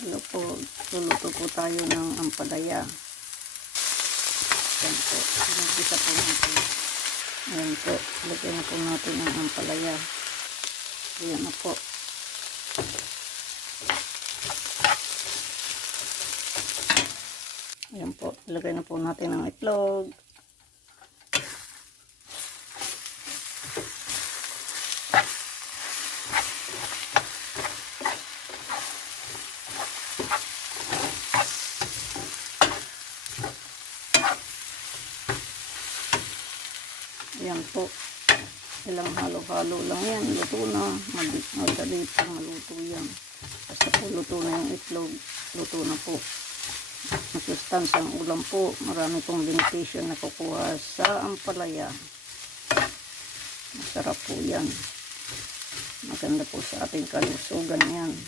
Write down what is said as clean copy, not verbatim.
Hello po, luluto po tayo ng ampalaya. Yan po, nagisa po natin. Ayan po, lagyan na po natin ang ampalaya. Ayan na po. Ayan po, ilagay na po natin ang itlog. Ayan po, ilang halo-halo lang yan, luto na, madali pang maluto yan. Basta po luto na yung itlog, luto na po. Masustansyang ulam po, marami pong benepisyo na kukuha sa ampalaya. Masarap po yan, maganda po sa ating kalusugan yan.